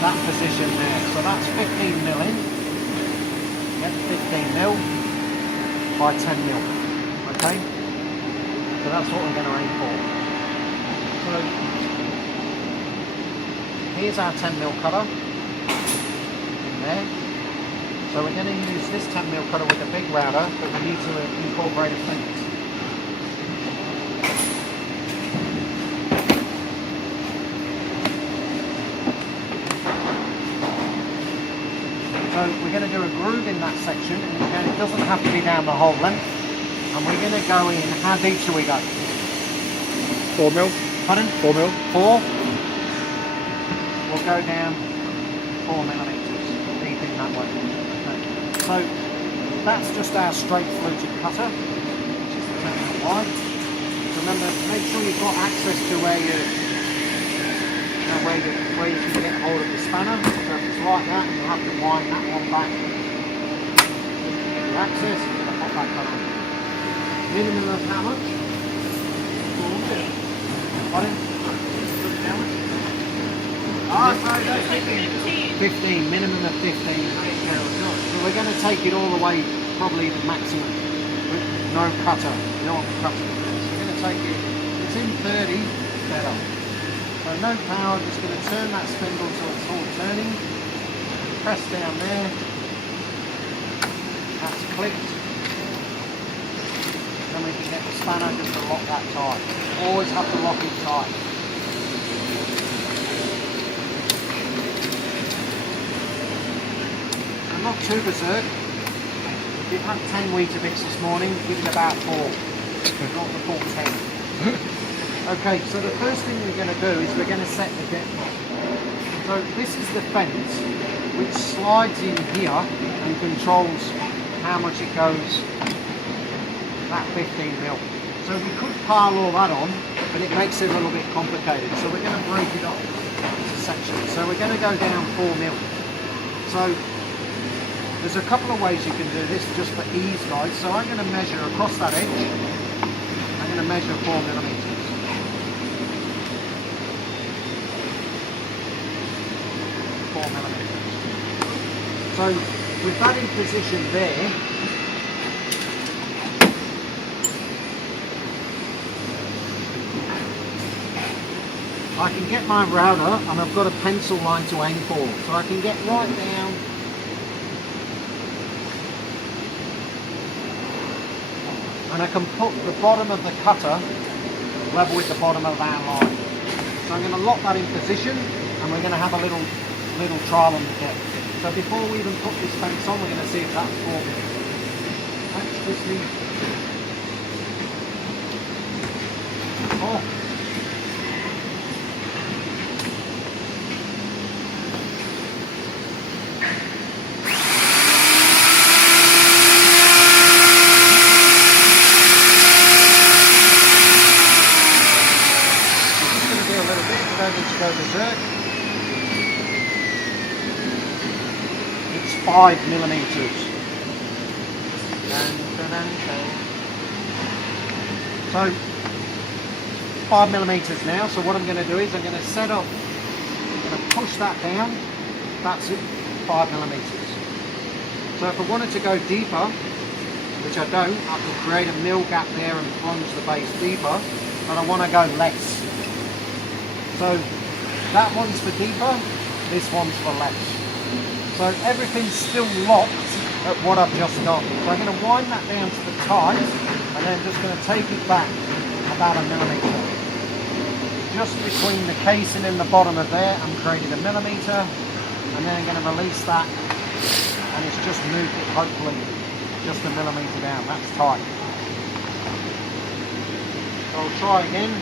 that position there. So that's 15 mil in. Yep, 15 mil by 10 mil. Okay? So that's what we're going to aim for. So here's our 10 mil cutter in there. So we're going to use this 10 mil cutter with a big router, but we need to incorporate a fence. So we're going to do a groove in that section, and again, it doesn't have to be down the whole length. And we're going to go in, how deep should we go? 4 mil. Pardon? 4 mil. 4. We'll go down 4 millimeters, deep in that way. Okay. So that's just our straight fluted cutter, which is the 10 mil wide. So remember, make sure you've got access to where you can get hold of the spanner. So if it's like that, you'll have to wind that one back. Get your access, you're going to pop that cutter on. Minimum of how much? 4. Pardon? Oh, sorry, that's 15, minimum of 15. So we're going to take it all the way, probably the maximum, with no cutter. You don't want the cutter. So we're going to take it, it's in 30, better. So no power, just going to turn that spindle till it's all turning. Press down there. That's clicked. Then we can get the spanner just to lock that tight. Always have to lock it tight. And not too berserk. If you've had 10 Weetabix this morning, give it about 4. Not the full 10. Okay, so the first thing we're going to do is we're going to set the depth. So this is the fence which slides in here and controls how much it goes, that 15 mil. So we could pile all that on, but it makes it a little bit complicated. So we're going to break it up into sections. So we're going to go down 4 mil. So there's a couple of ways you can do this just for ease, guys. So I'm going to measure across that edge. I'm going to measure 4 millimeters. 4 millimeters. So with that in position there, I can get my router and I've got a pencil line to aim for. So I can get right down and I can put the bottom of the cutter level with the bottom of our line. So I'm going to lock that in position and we're going to have a little trial on the depth. So before we even put this fence on, we're going to see if that's forming. That's just the... Oh. It's just going to be a little bit, we don't need to go berserk. 5 millimeters. So 5 millimeters now. So what I'm going to do is I'm going to set up, I'm going to push that down. That's it, 5 millimeters. So if I wanted to go deeper, which I don't, I could create a mill gap there and plunge the base deeper, but I want to go less. So that one's for deeper, this one's for less. So everything's still locked at what I've just done. So I'm going to wind that down to the tight and then just going to take it back about a millimeter. Just between the casing and the bottom of there, I'm creating a millimeter and then I'm going to release that and it's just moved it hopefully just a millimeter down. That's tight. So I'll try again.